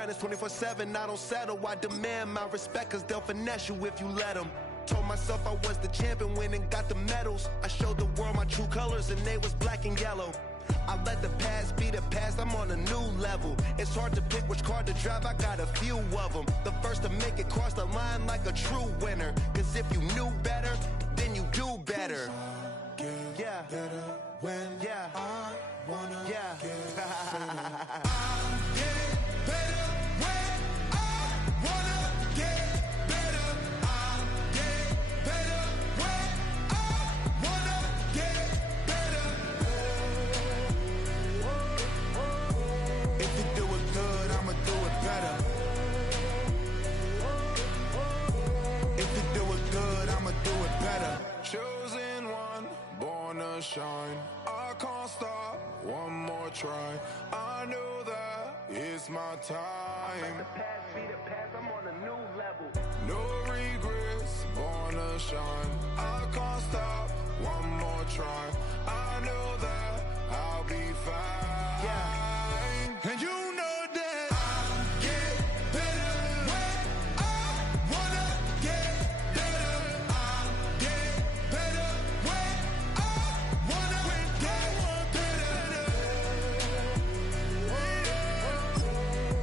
grind is 24/7. I don't settle. I demand my respect, cause they'll finesse you if you let them. Told myself I was the champion, went and got the medals. I showed the world my true colors, and they was black and yellow. I let the past be the past, I'm on a new level. It's hard to pick which car to drive, I got a few of them. The first to make it cross the line like a true winner. Cause if you knew better, then you do better. Yeah. Better when I wanna get better. Shine, I can't stop, one more try. I know that it's my time. Let the past be the past, I'm on a new level. No regrets, born to shine. I can't stop, one more try. I know that I'll be fine. Yeah. And you know that I'll get better when I wanna get better. I'll get better when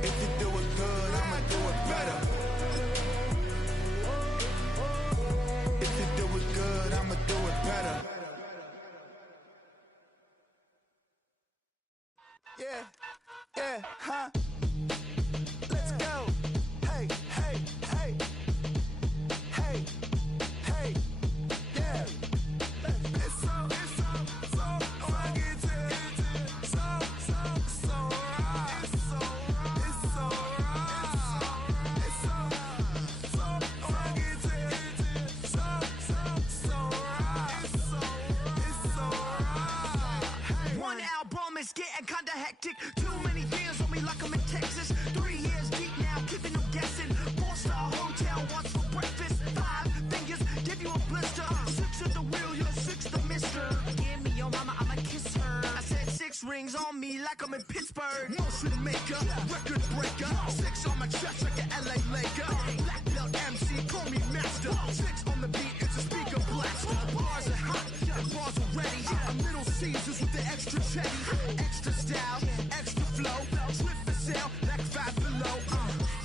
if you do it good, I'ma do it better. If you do it good, I'ma do it better. Yeah, huh? Let's go. Hey, hey, hey. Hey, hey, yeah. It's so it's getting kinda hectic. Too many fans on me like I'm in Texas. 3 years deep now, keeping them guessing. 4-star hotel, once for breakfast. 5 fingers, give you a blister. 6 at the wheel, you're 6 the mister. Give me your mama, I'ma kiss her. I said 6 rings on me like I'm in Pittsburgh. Motion maker, record breaker. 6 on my chest like an LA Laker. Black belt MC, call me master. 6 on the beat, it's a speaker blast. Bars are hot, bars are ready. A Middle Caesars with the extra chetty. Extra style, extra flow. Slip for sale, like 5 below.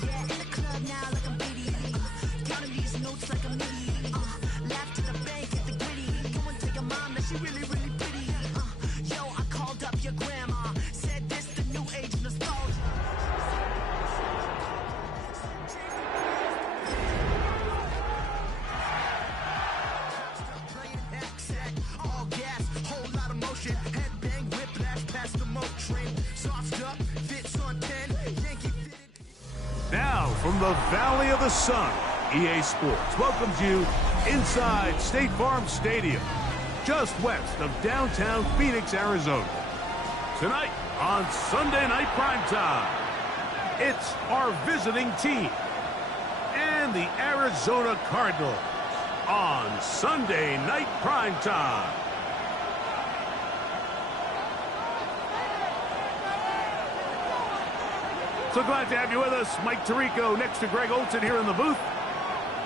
Yeah, in the club now like I'm Biddy. Counting these notes like I'm Nitty. Laugh to the bank, hit the gritty. Go and tell your mom that she really, really pretty. Yo, I called up your grandma. Said this the new age nostalgia. All gas, whole lot of motion. Headbang, whiplash, past the moat train. Sauced up, fits on 10. Yankee fitted. Now, from the Valley of the Sun, EA Sports welcomes you inside State Farm Stadium, just west of downtown Phoenix, Arizona. Tonight on Sunday Night Primetime, it's our visiting team and the Arizona Cardinals on Sunday Night Primetime. So glad to have you with us. Mike Tirico next to Greg Olson here in the booth.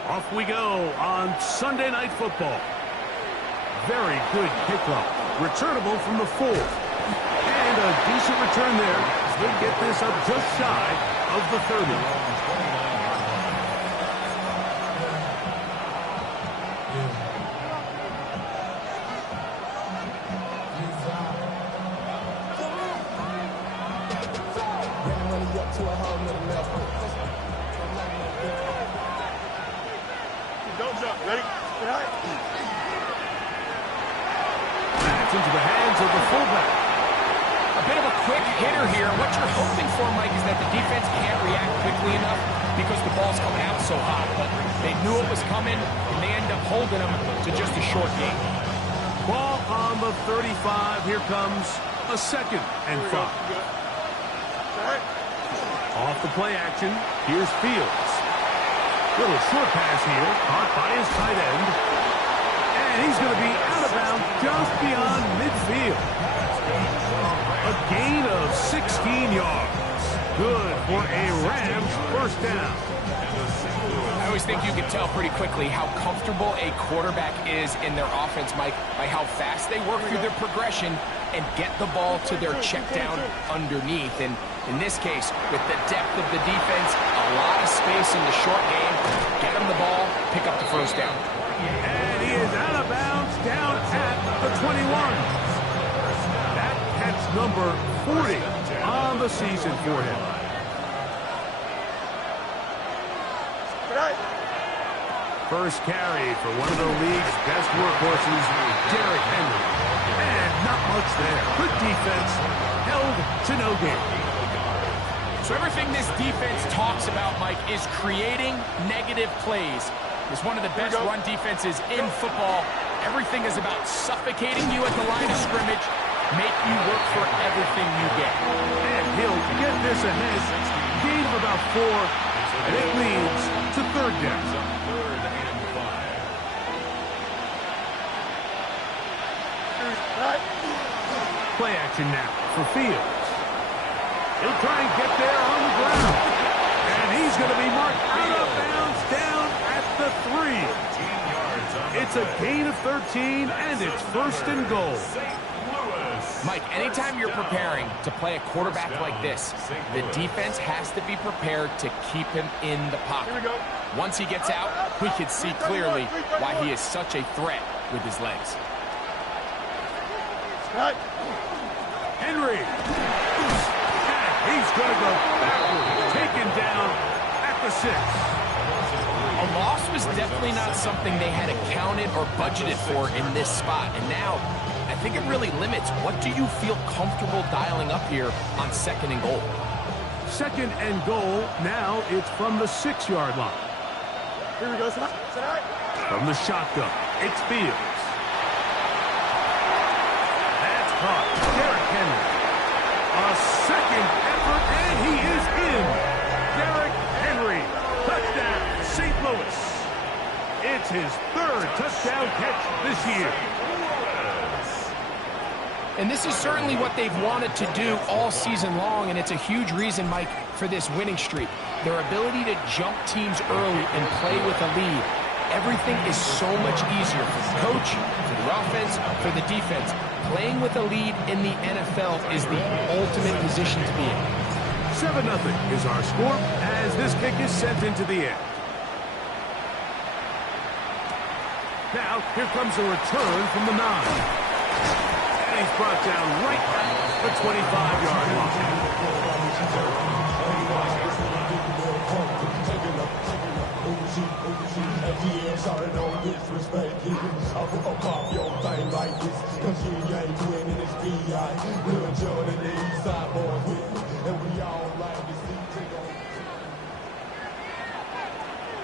Off we go on Sunday Night Football. Very good kickoff. Returnable from the 4. And a decent return there as they get this up just shy of the 30. Ready? That's into the hands of the fullback. A bit of a quick hitter here. What you're hoping for, Mike, is that the defense can't react quickly enough because the ball's coming out so hot. But they knew it was coming, and they end up holding them to just a short gain. Ball on the 35. Here comes a 2nd and 5. Off the play action, here's Fields. Little short pass here, caught by his tight end. And he's going to be out of bounds just beyond midfield. A gain of 16 yards. good for a Rams first down. I always think you can tell pretty quickly how comfortable a quarterback is in their offense, Mike, by how fast they work through their progression and get the ball to their check down underneath. And in this case, with the depth of the defense, a lot of space in the short game, get them the ball, pick up the first down. And he is out of bounds down at the 21. That catch number 40 on the season for him. First carry for one of the league's best workhorses, Derrick Henry. And not much there. Good defense, held to no gain. So everything this defense talks about, Mike, is creating negative plays. It's one of the best run defenses in football. Everything is about suffocating you at the line of scrimmage, make you work for everything you get. And he'll get this ahead. Gain of about 4, and it leads to third down. Play action now for Fields. He'll try and get there on the ground. And he's going to be marked out of bounds down at the 3. It's a gain of 13, and it's first and goal. Mike, anytime you're preparing to play a quarterback like this, the defense has to be prepared to keep him in the pocket. Once he gets out, we can see clearly why he is such a threat with his legs. Henry. And he's going to go backward, taken down at the 6. A loss was definitely not something they had accounted or budgeted for in this spot. And now, I think it really limits what do you feel comfortable dialing up here on second and goal. Second and goal. Now it's from the 6-yard line. Here we go. From the shotgun, it's Fields. That's caught. Derrick Henry. A second effort, and he is in. Derrick Henry. Touchdown, St. Louis. It's his 3rd touchdown catch this year. And this is certainly what they've wanted to do all season long, and it's a huge reason, Mike, for this winning streak. Their ability to jump teams early and play with a lead. Everything is so much easier for the coach, for the offense, for the defense. Playing with a lead in the NFL is the ultimate position to be in. 7-0 is our score as this kick is sent into the air. Now, here comes a return from the 9. And he's brought down right at the 25-yard line.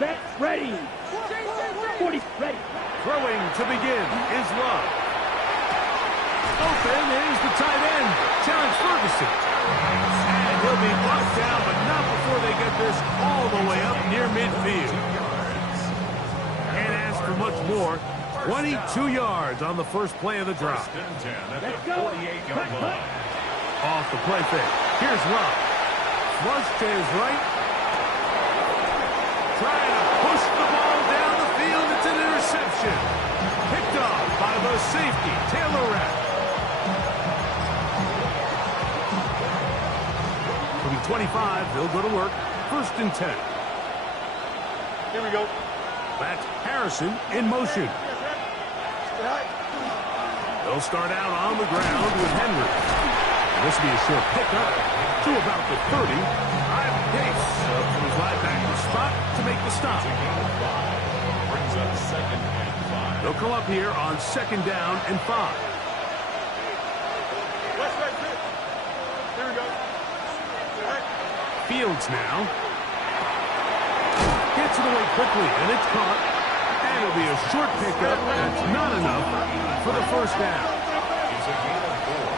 Bets ready. 40 ready. Throwing to begin is Love. Open is the tight end, Terrence Ferguson. And he'll be brought down, but not before they get this all the way up near midfield. Can't ask for much more. 22 yards on the first play of the drive. Let's go. Off the play fake. Here's Love. Flush to his right. Trying to push the ball down the field. It's an interception. Picked off by the safety, Taylor Rapp. 25, they'll go to work. 1st and 10. Here we go. That's Harrison in motion. They'll start out on the ground with Henry. This will be a short pickup to about the 30. High pace up from his linebacker spot to make the stop. Brings up 2nd and 5. They'll come up here on 2nd down and 5. Here we go. Fields now. Gets it away quickly, and it's caught. And it'll be a short pickup. That's not enough for the first down. It's a gain of 4.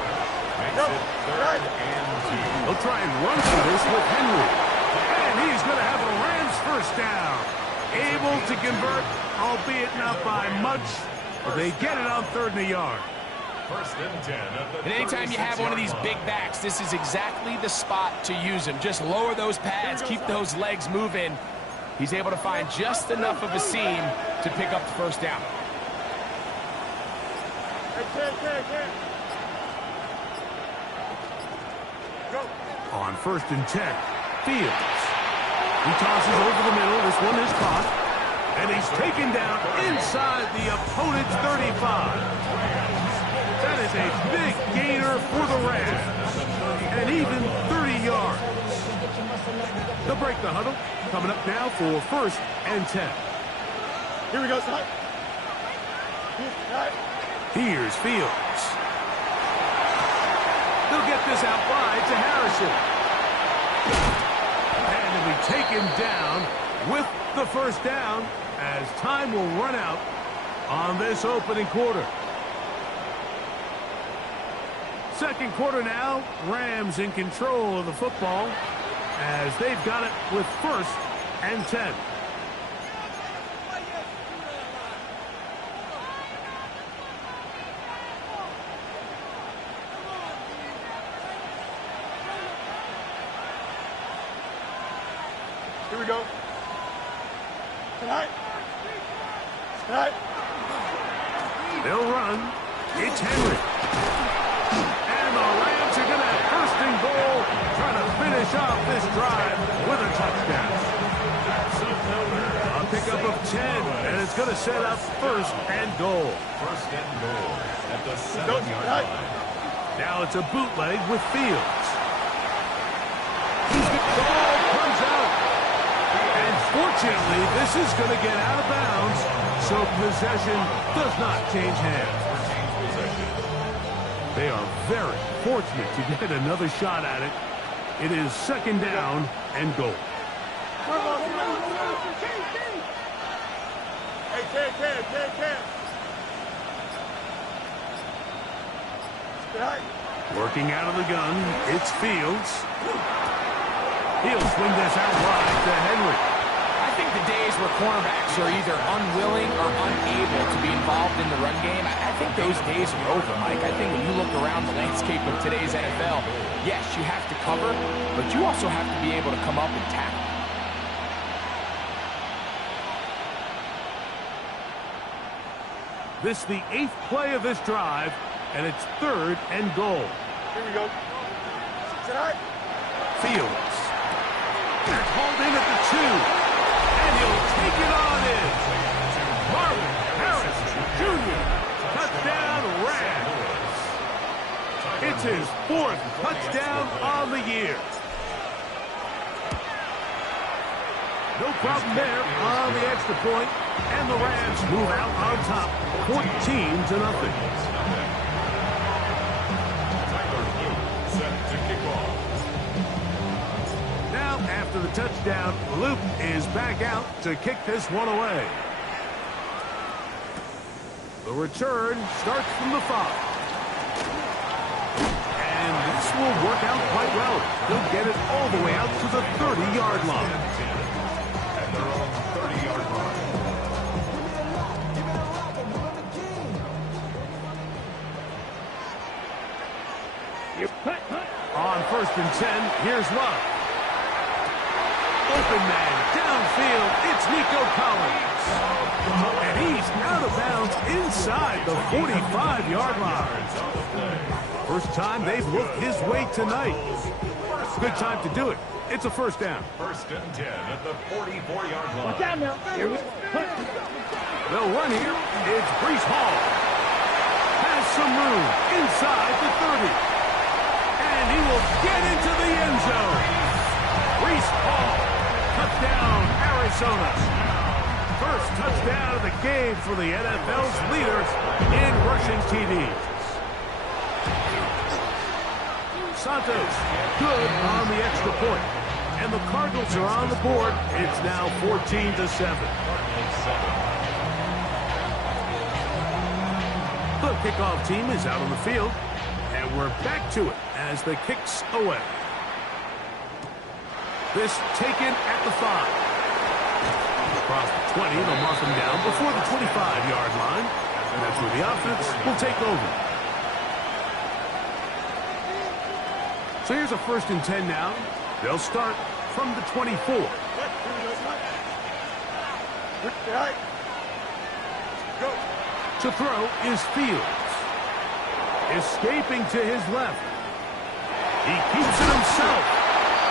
Makes it 3rd and 2. They'll try and run for this with Henry. And he's going to have a Rams first down. Able to convert, albeit not by much, but they get it on 3rd and a yard. First and 10 at the And anytime you have one of these big backs, this is exactly the spot to use him. Just lower those pads, keep those legs moving. He's able to find just enough of a seam to pick up the first down. On first and 10, Fields. He tosses over the middle. This one is caught. And he's taken down inside the opponent's 35. That is a big gainer for the Rams. And even 30 yards. They'll break the huddle. Coming up now for first and 10. Here we go, son. Here's Fields. They'll get this out wide to Harrison. And he'll be taken down with the first down as time will run out on this opening quarter. Second quarter now, Rams in control of the football as they've got it with first and 10. Here we go. Tonight. Tonight. They'll run. It's Henry. And the Rams are going to have first and goal, trying to finish off this drive with a touchdown. A pickup of 10, and it's going to set up first and goal. First and goal at the 7-yard line. Now it's a bootleg with Fields. The ball comes out. And fortunately, this is going to get out of bounds, so possession does not change hands. They are very fortunate to get another shot at it. It is second down and goal. Hey, Cam. Working out of the gun, it's Fields. He'll swing this out wide to Henry. I think the days where cornerbacks are either unwilling or unable to be involved in the run game, I think those days are over, Mike. I think when you look around the landscape of today's NFL, yes, you have to cover, but you also have to be able to come up and tackle. This is the 8th play of this drive, and it's third and goal. Here we go. Tonight. Fields. That's hauled in at the 2. And he'll take it on in. Marvin Harris Jr. Touchdown Rams. It's his 4th touchdown on the year. No problem there on the extra point, and the Rams move out on top, 14-0. Now, after the touchdown, Luke is back out to kick this one away. The return starts from the 5. And this will work out quite well. He'll get it all the way out to the 30-yard line. At their own 30-yard line. On first and 10, here's Love. Open man, downfield, it's Nico Collins. And he's out of bounds inside the 45-yard line. First time they've looked his way tonight. Good time to do it. It's a first down. First and 10 at the 44-yard line. Watch out now. Here we go. They'll run here. It's Breece Hall. Has some room inside the 30. And he will get into the end zone. Breece Hall. Touchdown, Arizona. First touchdown of the game for the NFL's leaders in rushing TDs. Santos, good on the extra point. And the Cardinals are on the board. It's now 14-7. The kickoff team is out on the field. And we're back to it as the kick's away. This taken at the 5. Across the 20, they'll mark him down before the 25-yard line. And that's where the offense will take over. So here's a 1st and 10 now. They'll start from the 24. Right. Go. To throw is Fields. Escaping to his left. He keeps it himself.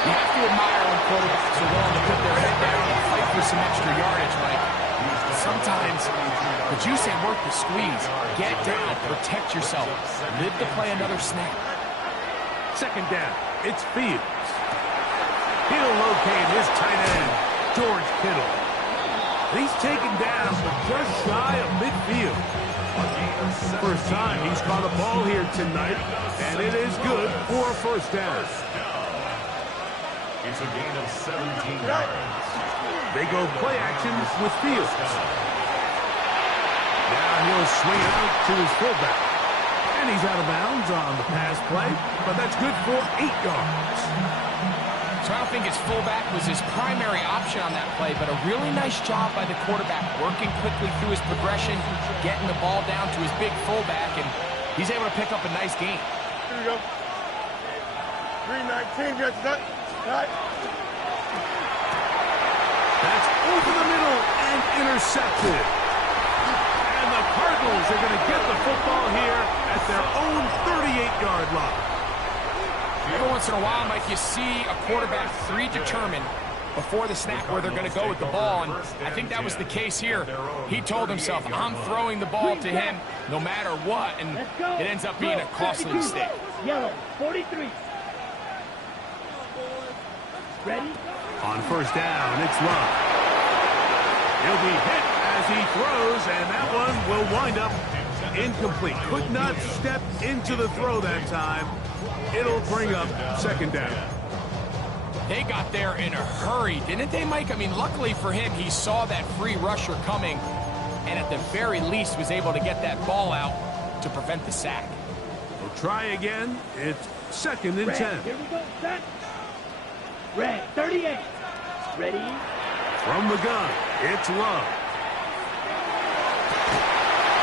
You have to admire when quarterbacks are willing to put their head down and fight for some extra yardage, Mike. Sometimes the juice ain't worth the squeeze. Get down, protect yourself, live to play another snap. 2nd down, it's Fields. He'll locate his tight end, George Kittle. He's taken down just shy of midfield. First time he's caught a ball here tonight, and it is good for a 1st down. It's a gain of 17 yards. They go play action with Fields. Now he'll swing it out to his fullback. And he's out of bounds on the pass play, but that's good for 8 yards. So I don't think his fullback was his primary option on that play, but a really nice job by the quarterback working quickly through his progression, getting the ball down to his big fullback, and he's able to pick up a nice gain. Here we go. 319, gets that. Right. That's over the middle and intercepted. And the Cardinals are going to get the football here at their own 38-yard line. Every once in a while, Mike, you see a quarterback predetermined before the snap where they're going to go with the ball, and I think that was the case here. He told himself, I'm throwing the ball to him no matter what, and it ends up being a costly mistake. Yellow, 43. Ready? On 1st down, it's Love. He'll be hit as he throws, and that one will wind up incomplete. Could not step into the throw that time. It'll bring up 2nd down. They got there in a hurry, didn't they, Mike? I mean, luckily for him, he saw that free rusher coming, and at the very least was able to get that ball out to prevent the sack. We'll try again. It's 2nd and 10. Here we go, set. Red, 38. Ready? From the gun, it's Love.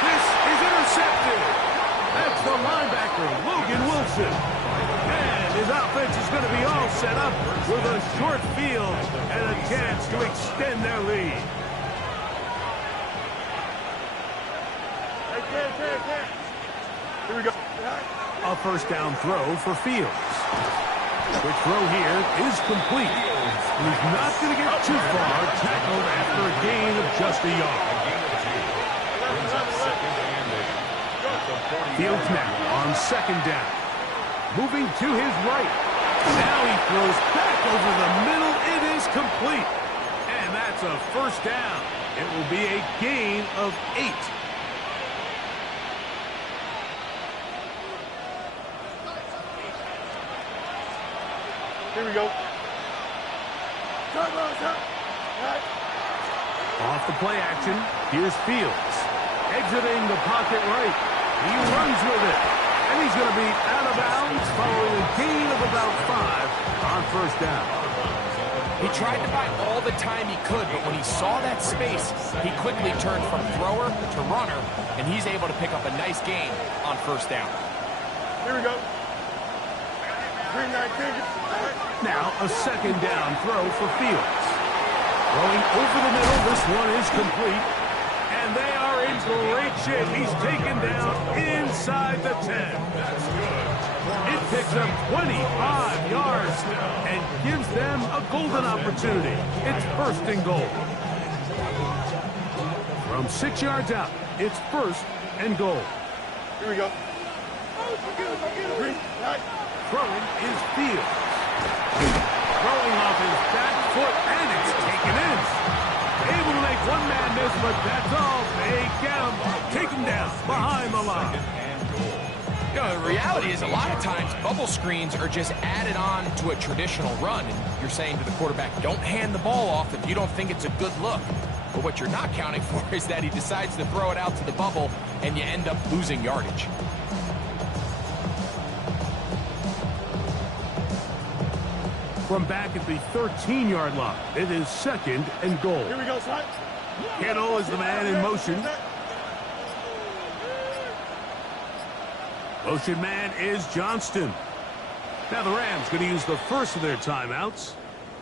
This is intercepted. That's the linebacker, Logan Wilson. And his offense is going to be all set up with a short field and a chance to extend their lead. Here we go. A 1st down throw for Fields. The throw here is complete. He's not going to get too far, tackled after a gain of just a yard. Fields now on 2nd down. Moving to his right. Now he throws back over the middle. It is complete. And that's a 1st down. It will be a gain of 8. Here we go. Off the play action, here's Fields. Exiting the pocket right. He runs with it. And he's going to be out of bounds following a gain of about 5 on 1st down. He tried to buy all the time he could, but when he saw that space, he quickly turned from thrower to runner, and he's able to pick up a nice gain on 1st down. Here we go. 319. Now a 2nd down throw for Fields. Throwing over the middle, this one is complete. And they are in great shape. He's taken down inside the 10. It picks up 25 yards and gives them a golden opportunity. It's 1st and goal. From 6 yards out, it's 1st and goal. Here we go. Throwing is Fields. Throwing off his back foot, and it's taken in. Able to make one man miss, but that's all. They get him. Take him down behind the line. You know, the reality is a lot of times bubble screens are just added on to a traditional run. And you're saying to the quarterback, don't hand the ball off if you don't think it's a good look. But what you're not counting for is that he decides to throw it out to the bubble, and you end up losing yardage. From back at the 13-yard line, it is 2nd and goal. Here we go, son. Kittle is the man in motion. Motion man is Johnston. Now the Rams going to use the first of their timeouts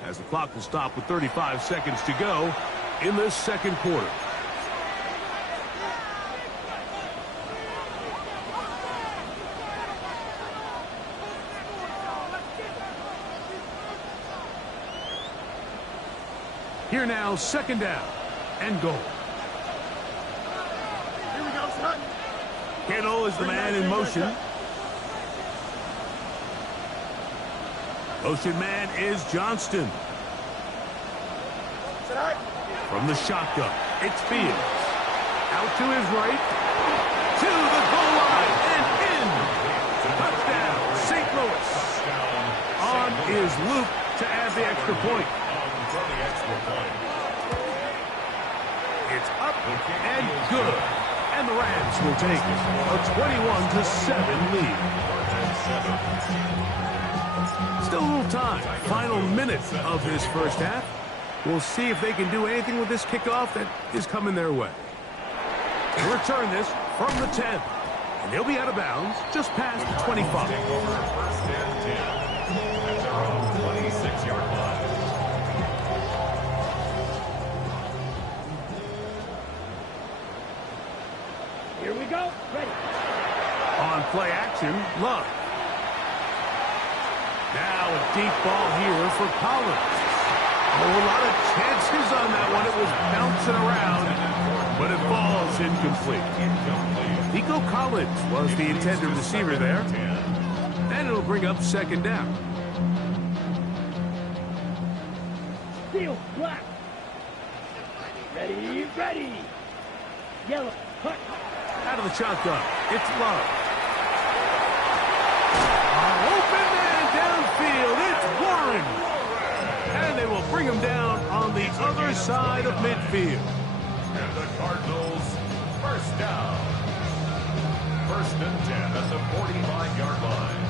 as the clock will stop with 35 seconds to go in the second quarter. Here now, second down and goal. Here we go, son. Kittle is the man in motion. Motion man is Johnston. From the shotgun, it's Fields. Out to his right. To the goal line and in. Touchdown, St. Louis. On is Luke to add the extra point. It's up and good. And the Rams will take a 21-7 lead. Still a little time. Final minute of this first half. We'll see if they can do anything with this kickoff that is coming their way. They'll return this from the 10. And they'll be out of bounds just past the 25. First and 10 at their own 26-yard line. Here we go. Ready. On play action, Love. Now a deep ball here for Collins. Oh, a lot of chances on that one. It was bouncing around, but it falls incomplete. Nico Collins was the intended receiver there. And it'll bring up second down. Field, black. Ready, ready. Yellow, cut. Out of the shotgun, it's Love. Open man downfield, it's Warren. And they will bring him down on the other side of midfield. And the Cardinals, first down. First and 10 at the 45-yard line.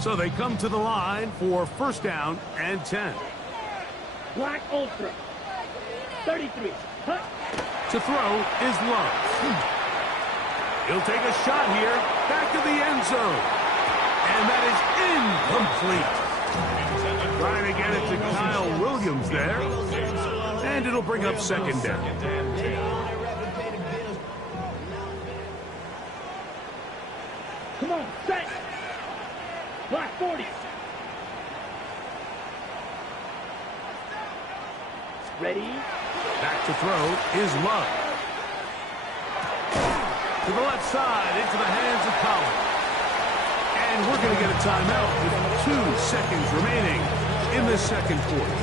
So they come to the line for first down and 10. Black Ultra. 33. Cut. To throw is Love. He'll take a shot here, back to the end zone. And that is incomplete. Trying to get it to Kyle Williams there. And it'll bring up second down. Come on, set. Black 40. Ready. Back to throw is Love. To the left side, into the hands of Collins. And we're going to get a timeout with 2 seconds remaining in the second quarter.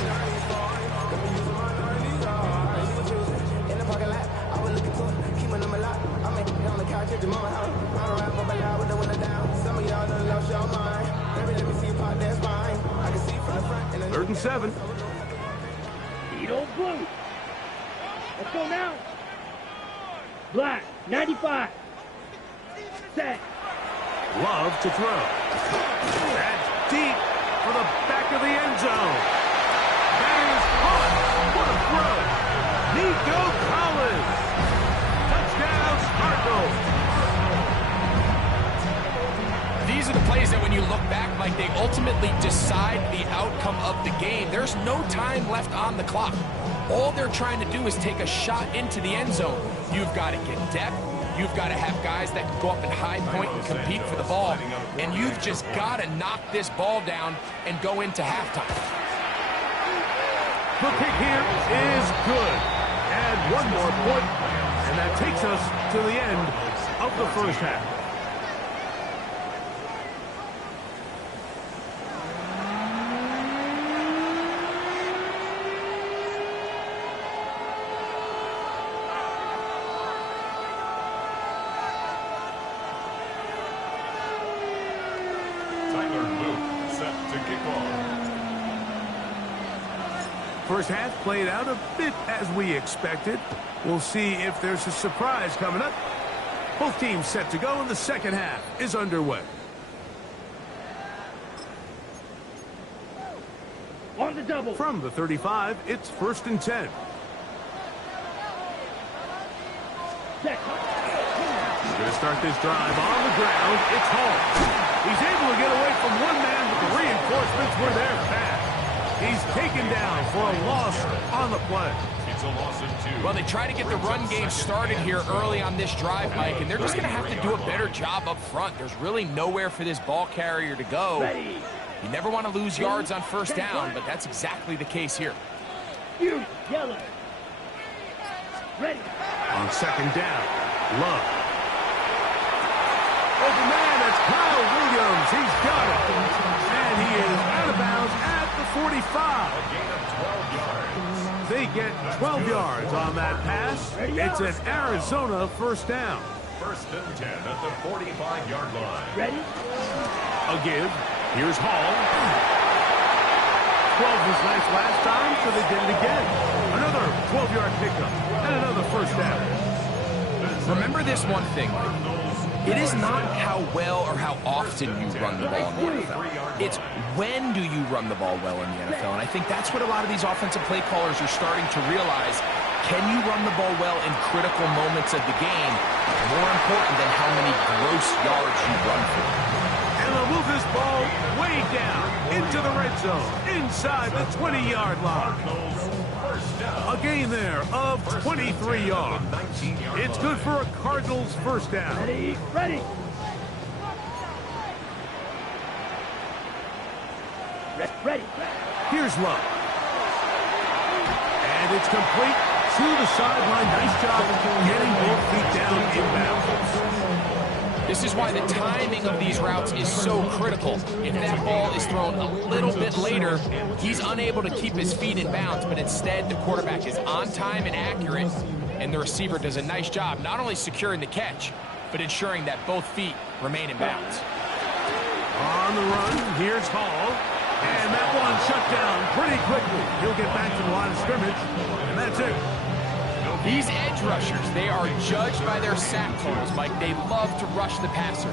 Third and 7. Edo blue. Let's go now. Black, 95. Set. Love to throw. That's deep for the back of the end zone. That is caught. What a throw. Nico Collins. Touchdown, Cardinals. These are the plays that when you look back, like they ultimately decide the outcome of the game. There's no time left on the clock. All they're trying to do is take a shot into the end zone. You've got to get depth. You've got to have guys that can go up and high point and compete for the ball. And you've just got to knock this ball down and go into halftime. The kick here is good. And one more point, and that takes us to the end of the first half. First half played out a bit as we expected. We'll see if there's a surprise coming up. Both teams set to go, and the second half is underway. On the double. From the 35, it's first and 10. Set. to start this drive on the ground. It's Hall. He's able to get away from one man, but the reinforcements were there fast. He's taken down for a loss on the play. It's a loss of 2. Well, they try to get the run game started here early on this drive, Mike, and they're just going to have to do a better job up front. There's really nowhere for this ball carrier to go. Ready. You never want to lose yards on first down, but that's exactly the case here. You, yellow. Ready. On second down, Love. Open man, that's Kyle Williams. He's got it. And he is out of bounds at the 45. Gain of 12 yards. They get 12 yards on that pass. It's an Arizona first down. First and 10 at the 45-yard line. Ready. A give. Here's Hall. 12 was nice last time, so they did it again. Another 12-yard pickup and another first down. Remember this one thing, Mike. It is not how well or how often you run the ball in the NFL. It's when do you run the ball well in the NFL. And I think that's what a lot of these offensive play callers are starting to realize. Can you run the ball well in critical moments of the game? More important than how many gross yards you run for. And they'll move this ball way down into the red zone, inside the 20-yard line. A gain there of 23 yards. It's good for a Cardinals first down. Ready. Ready. Ready. Here's Love. And it's complete to the sideline. Nice job getting both feet down inbound. This is why the timing of these routes is so critical. If that ball is thrown a little bit later, he's unable to keep his feet in bounds, but instead the quarterback is on time and accurate, and the receiver does a nice job not only securing the catch, but ensuring that both feet remain in bounds. On the run, here's Hall. And that one shut down pretty quickly. He'll get back to the line of scrimmage, and that's it. These edge rushers, they are judged by their sack totals, Mike. They love to rush the passer.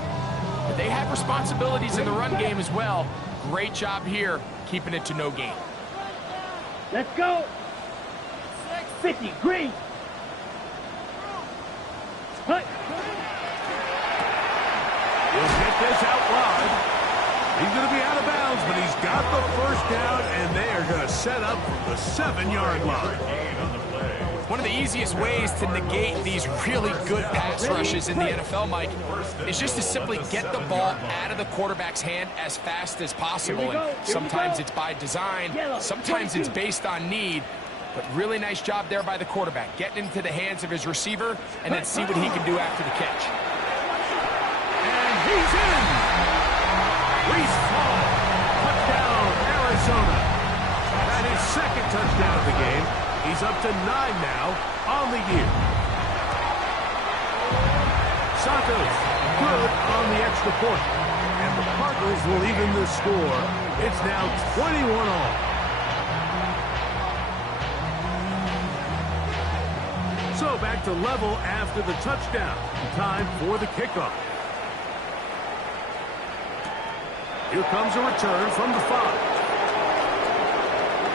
But they have responsibilities in the run game as well. Great job here, keeping it to no gain. Let's go. 50. Green. Hut. He'll get this out wide. He's going to be out of bounds, but he's got the first down, and they are going to set up from the 7-yard line. One of the easiest ways to negate these really good pass rushes in the NFL, Mike, is just to simply get the ball out of the quarterback's hand as fast as possible. And sometimes it's by design, sometimes it's based on need. But really nice job there by the quarterback, getting into the hands of his receiver, and then see what he can do after the catch. And he's in! Breece Hall, touchdown, Arizona. That is second touchdown of the game. He's up to 9 now on the year. Santos, good on the extra point. And the Cardinals will even the score. It's now 21-all. So back to level after the touchdown. Time for the kickoff. Here comes a return from the 5.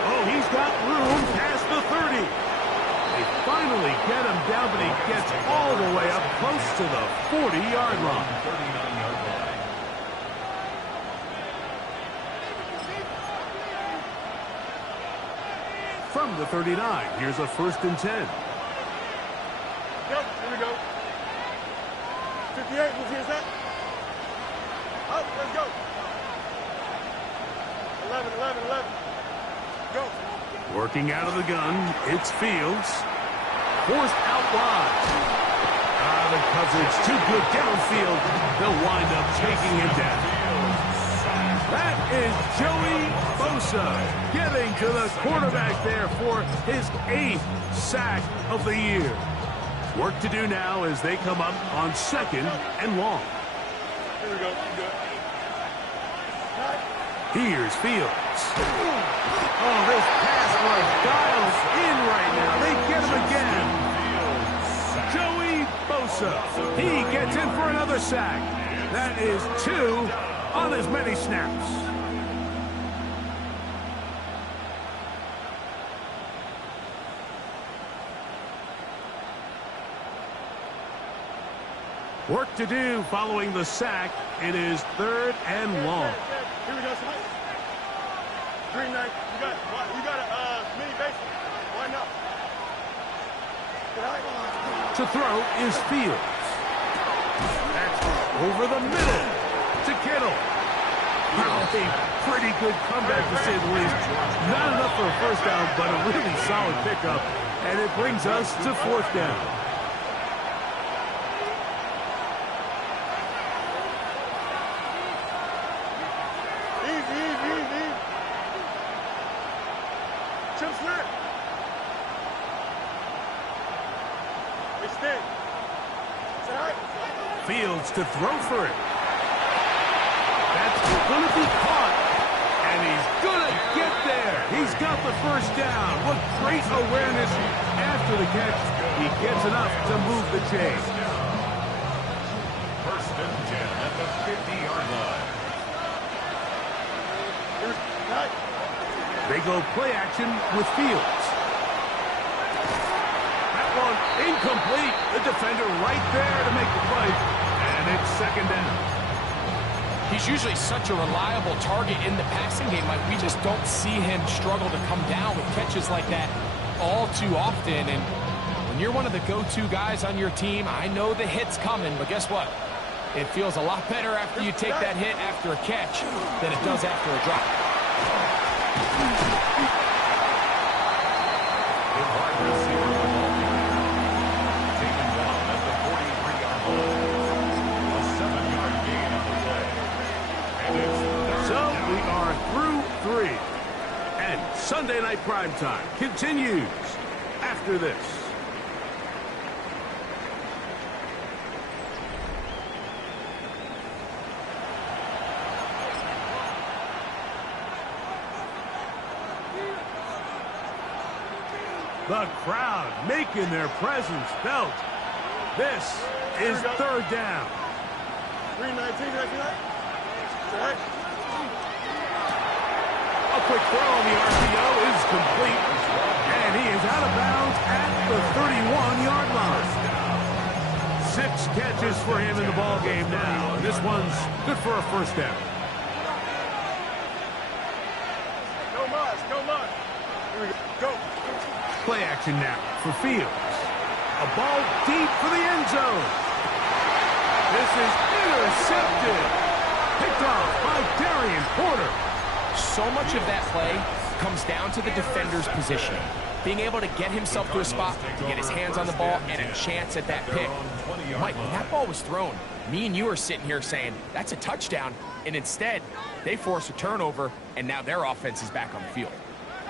Oh, he's got room past the 30. They finally get him down, but he gets all the way up close to the 40-yard line. 39-yard line. From the 39, here's a 1st and 10. Yep, here we go. 58, who's here's that? Up, let's go. 11, 11, 11. Go. Working out of the gun, it's Fields. Forced out wide. The coverage too good downfield. They'll wind up taking him down. That is Joey Bosa getting to the quarterback there for his 8th sack of the year. Work to do now as they come up on 2nd and long. Here we go. Good. Here's Fields. Oh, this pass was dialed in right now. They get him again. Joey Bosa. He gets in for another sack. That is 2 on as many snaps. Work to do following the sack. It is 3rd and long. Here we go, somebody. Green knight, you got a mini basement. Why not? To throw is Fields. That's over the middle to Kittle. Well, a pretty good comeback to say the least. Not enough for a first down, but a really solid pickup. And it brings us to 4th down. Easy. Chip slip. Extend. Fields to throw for it. That's going to be caught. And he's going to get there. He's got the first down. What great awareness after the catch. He gets enough to move the chains. 1st and 10 at the 50-yard line. They go play action with Fields. That one incomplete. The defender right there to make the play. And it's 2nd down. He's usually such a reliable target in the passing game. Like, we just don't see him struggle to come down with catches like that all too often. And when you're one of the go-to guys on your team, I know the hit's coming, but guess what? It feels a lot better after you take that hit after a catch than it does after a drop. The wide receiver of the ball taken down at the 43-yard line. A 7-yard gain on the play. And it's So we are through 3. And Sunday Night Primetime continues after this. The crowd making their presence felt. This is 3rd down. 319, A quick throw on the RPO is complete. And he is out of bounds at the 31-yard line. 6 catches for him in the ball game now. And this one's good for a first down. Go Mars. Here we go. Play action now for Fields. A ball deep for the end zone. This is intercepted. Picked off by Darian Porter. So much of that play comes down to the defender's positioning. Being able to get himself to a spot, to get his hands on the ball, and a chance at that pick. Mike, when that ball was thrown, me and you are sitting here saying, that's a touchdown. And instead, they force a turnover, and now their offense is back on the field.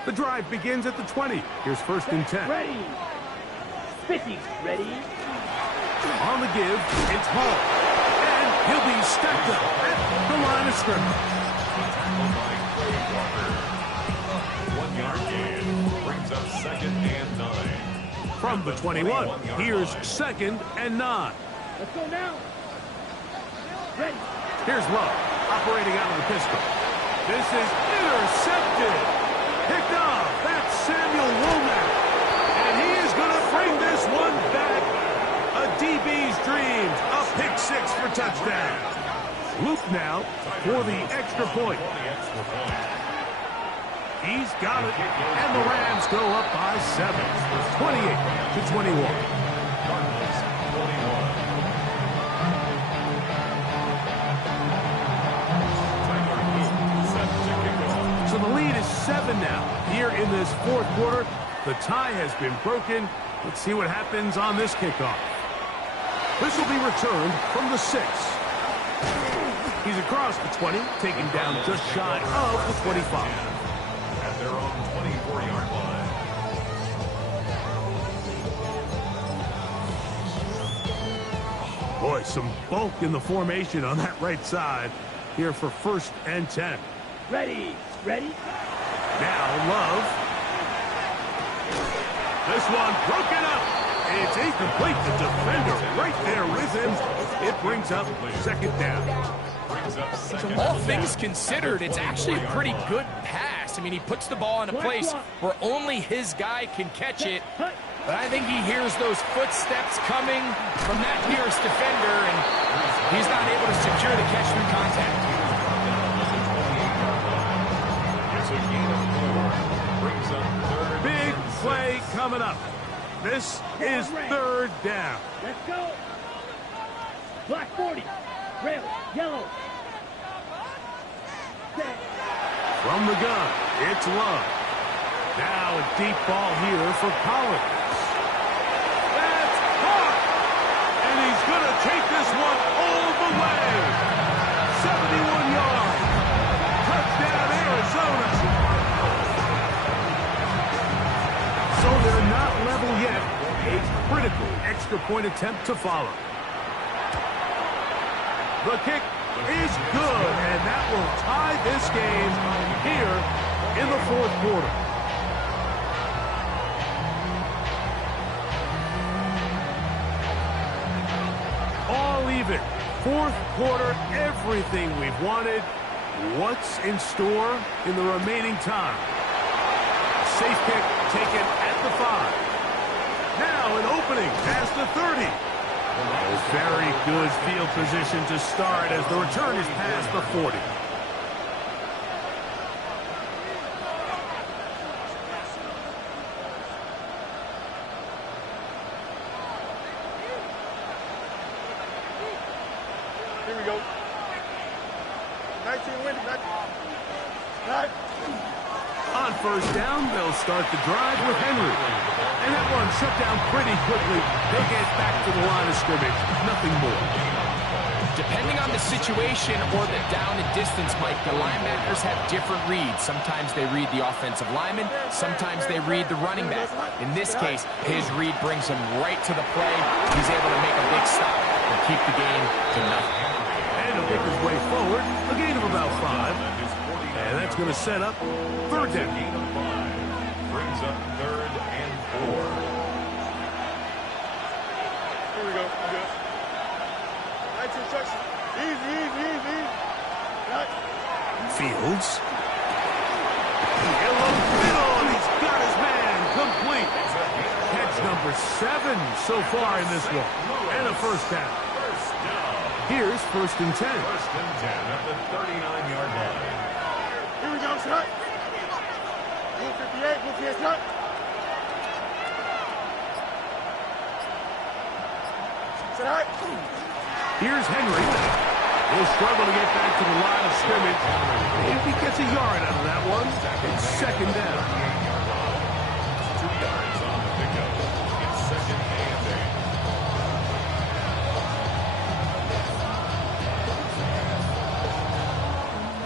The drive begins at the 20. Here's 1st and 10. Ready. 50. Ready. On the give, it's Hall. And he'll be stepped up at the line of scrimmage. 1-yard gain. Brings up 2nd and 9. From the 21, here's 2nd and 9. Let's go now. Ready. Here's Love, operating out of the pistol. This is intercepted. Picked off. That's Samuel Womack. And he is going to bring this one back. A DB's dreams. A pick 6 for touchdown. Luke now for the extra point. He's got it. And the Rams go up by 7. 28-21. Cardinals 21. So the lead is 7 now. Here in this 4th quarter, the tie has been broken. Let's see what happens on this kickoff. This will be returned from the 6. He's across the 20, taken down just shy of the 25. At their own 24-yard line. Boy, some bulk in the formation on that right side here for 1st and 10. Ready. Now Love. This one broken up. It's incomplete. The defender right there with him. It brings up 2nd down. Brings up 2nd. All things considered, it's actually a pretty good pass. pass. I mean, he puts the ball in a place where only his guy can catch it. But I think he hears those footsteps coming from that nearest defender, and he's not able to secure the catch through contact. It's a gain of 4. Brings up third. Big play coming up. This is third down. Let's go. Black 40. Red, yellow. Set. From the gun, it's Love. Now a deep ball here for Collins. That's caught! And he's going to take this one all the way. 71 yards. Touchdown, Arizona. So they're not level yet. A critical extra point attempt to follow. The kick is good, and that will tie this game here in the fourth quarter. All even. Fourth quarter, everything we've wanted. What's in store in the remaining time? Safe kick taken at the 5. Now an opening past the 30. A very good field position to start as the return is past the 40. Here we go. 19 wins. Right. On first down, they'll start the drive with Henry. And that one shut down pretty quickly. They get back to the line of scrimmage. Nothing more. Depending on the situation or the down and distance, Mike, the linebackers have different reads. Sometimes they read the offensive lineman. Sometimes they read the running back. In this case, his read brings him right to the play. He's able to make a big stop and keep the game to nothing. And he'll make his way forward. A gain of about 5. And that's going to set up third down. Gain of 5. Brings up third and 4. Here we go. Good. 19 instructions. Easy. Right. Fields. Yellow middle, and he's got his man complete. Catch number 7 so far in this one. And a first down. Here's first and 10. First and 10 at the 39-yard line. Here we go, shot. Blue 58, blue 58, shot. Set high. Here's Henry. He'll struggle to get back to the line of scrimmage. If he gets a yard out of that one, it's second down. 2 yards on the pickup. It's second and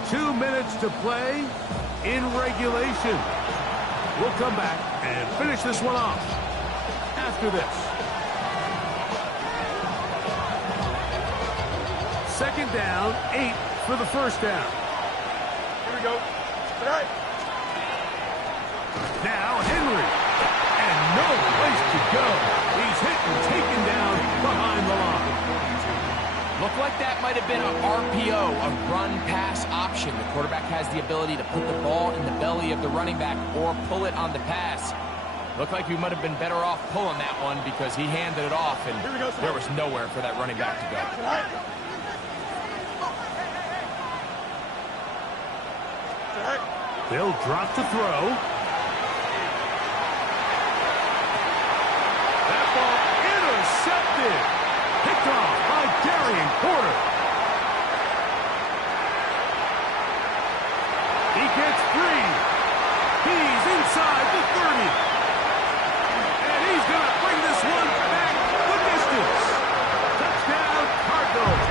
8. 2 minutes to play in regulation. We'll come back and finish this one off after this. Second down, 8 for the first down. Here we go. Set high. Now Henry. And no place to go. He's hit and taken down behind the line. Looked like that might have been an RPO, a run-pass option. The quarterback has the ability to put the ball in the belly of the running back or pull it on the pass. Looked like we might have been better off pulling that one because he handed it off, and there was nowhere for that running back to go. Set high. Set high. They'll drop to throw. That ball intercepted. Picked off by Darian Porter. He gets free. He's inside the 30. And he's going to bring this one back the distance. Touchdown, Cardinals.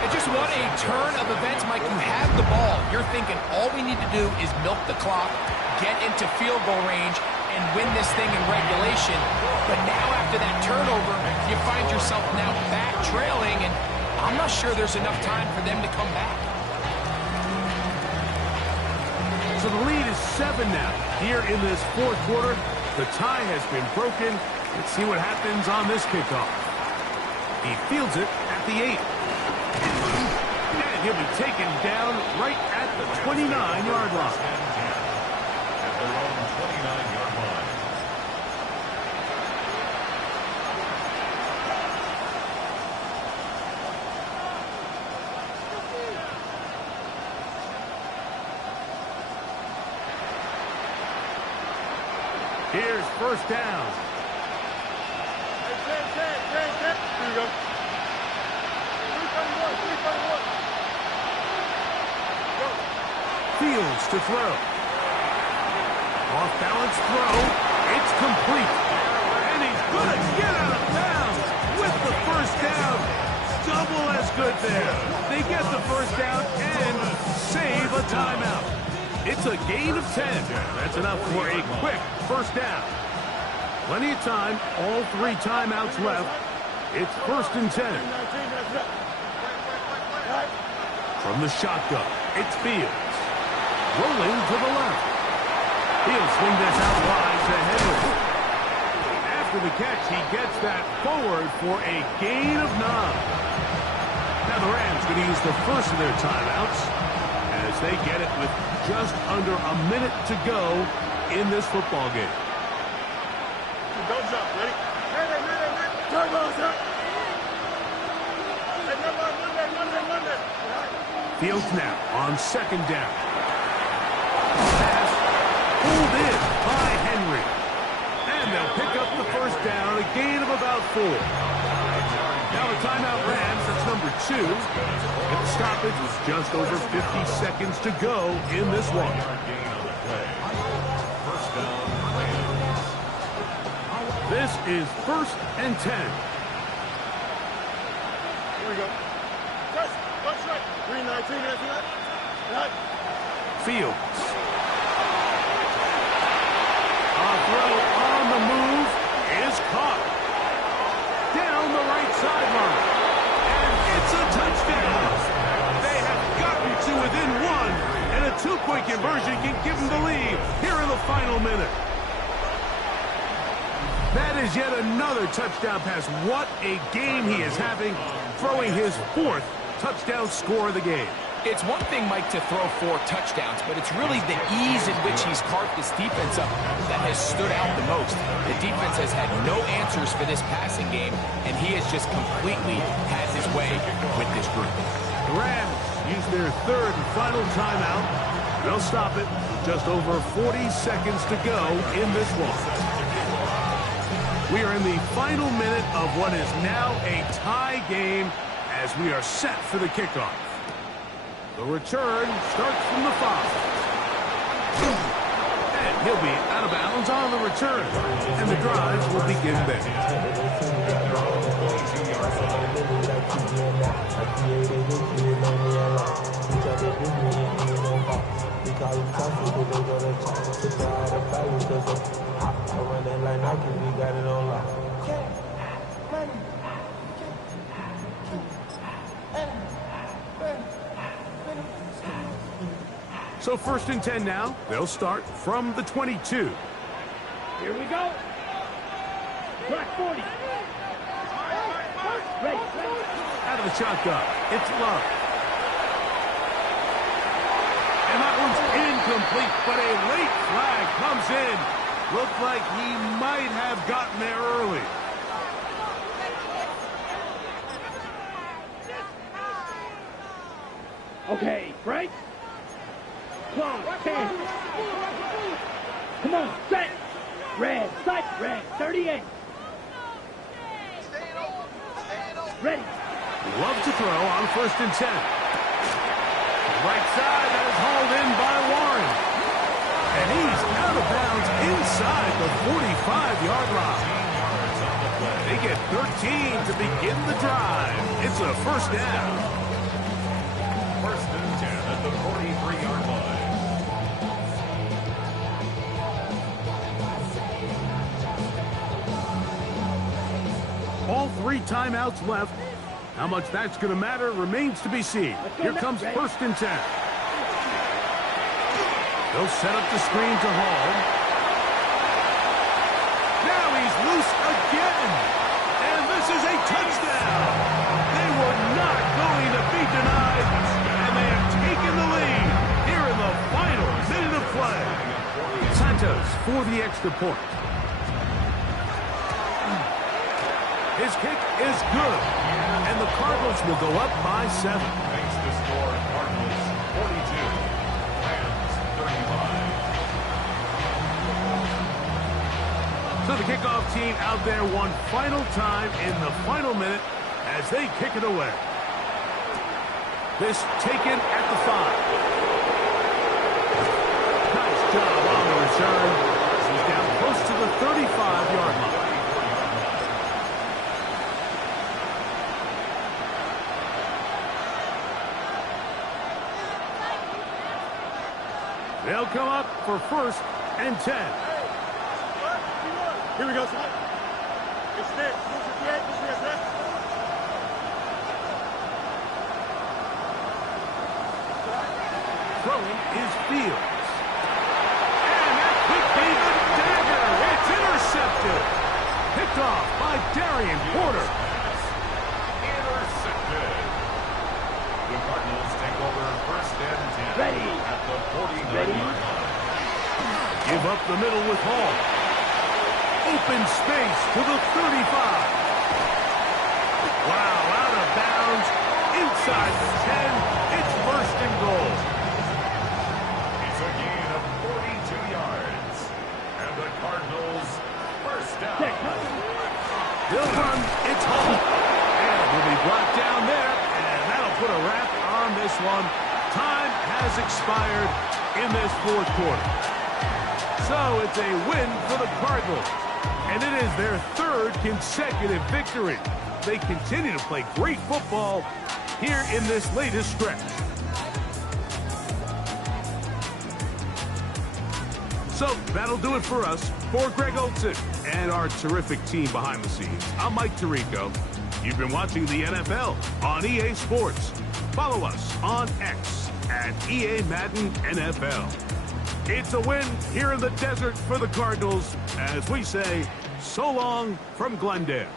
And just what a turn of events, Mike. You have the ball. You're thinking all we need to do is milk the clock, get into field goal range, and win this thing in regulation. But now after that turnover, you find yourself now back trailing, and I'm not sure there's enough time for them to come back. So the lead is 7 now. Here in this fourth quarter, the tie has been broken. Let's see what happens on this kickoff. He fields it at the 8. And he'll be taken down right at the 29-yard line. At their own 29-yard line. Here's first down. Here you go. 331. Go. Fields to throw. Off balance throw. It's complete. And he's going to get out of bounds with the first down. Double as good there. They get the first down and save a timeout. It's a gain of 10. That's enough for a quick first down. Plenty of time. All 3 timeouts left. It's first and 10. From the shotgun, it's Fields. Rolling to the left. He'll swing this out wide to Henry. After the catch, he gets that forward for a gain of 9. Now the Rams going to use the first of their timeouts as they get it with just under a minute to go in this football game. Don't jump. Ready? Turbos up. Monday. Fields now on second down. Pass pulled in by Henry. And they'll pick up the first down, a gain of about 4. Now a timeout Rams, that's number 2. And the stoppage was just over 50 seconds to go in this one. First down, Rams. This is first and 10. Here we go. Touch right. 319. Right. Fields. A throw on the move is caught. Down the right sideline. And it's a touchdown. They have gotten to within 1. And a 2-point conversion can give them the lead here in the final minute. That is yet another touchdown pass. What a game he is having, throwing his 4th touchdown score of the game. It's one thing, Mike, to throw 4 touchdowns, but it's really the ease in which he's carved this defense up that has stood out the most. The defense has had no answers for this passing game, and he has just completely had his way with this group. The Rams use their 3rd and final timeout. They'll stop it with just over 40 seconds to go in this one. We are in the final minute of what is now a tie game as we are set for the kickoff. The return starts from the 5. And he'll be out of bounds on the return. And the drive will begin So first and 10 now. They'll start from the 22. Here we go. Clock 40. Ready. Out of the shotgun, it's Love. And that one's incomplete, but a late flag comes in. Looked like he might have gotten there early. Okay, right? Close, 10. Come on, set. Red, sight, red, 38. Ready. Love to throw on first and 10. Right side, that is hauled in by Warren. And he's out of bounds inside the 45-yard line. They get 13 to begin the drive. It's a first down. First and 10 at the 43-yard line. All 3 timeouts left. How much that's going to matter remains to be seen. Here comes first and 10. They'll set up the screen to Hall. Now he's loose again. And this is a touchdown. They were not going going to be denied, and they have taken the lead here in the final minute of play. Santos for the extra point. His kick is good, and the Cardinals will go up by 7. Makes the score Cardinals 42, Rams 35. So the kickoff team out there one final time in the final minute as they kick it away. This taken at the 5. Nice job on the return. He's down close to the 35-yard line. They'll come up for 1st and 10. Here we go, son. It's there. It's there. Throwing is Fields. And that could be the dagger. It's intercepted. Picked off by Darian Porter. Intercepted. The Cardinals take over 1st and 10. Ready. At the 49-yard line. Give up the middle with Hall. Open space to the 35. Wow, out of bounds. Inside the 10. It's 1st and goal. It's a gain of 42 yards. And the Cardinals 1st down. They'll run. It's Hall. And will be brought down there. And that'll put a wrap on this one. Time has expired in this 4th quarter. So it's a win for the Cardinals. And it is their 3rd consecutive victory. They continue to play great football here in this latest stretch. So that'll do it for us. For Greg Olson and our terrific team behind the scenes, I'm Mike Tirico. You've been watching the NFL on EA Sports. Follow us on X at EA Madden NFL. It's a win here in the desert for the Cardinals as we say so long from Glendale.